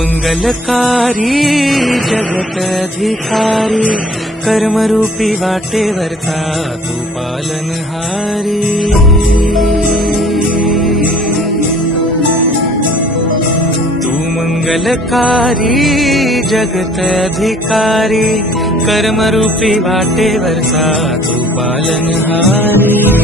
मंगलकारी जगत अधिकारी, कर्मरूपी वाटेवरचा तू पालनहारी। तू मंगलकारी जगत अधिकारी, कर्मरूपी वाटेवरचा तू पालनहारी।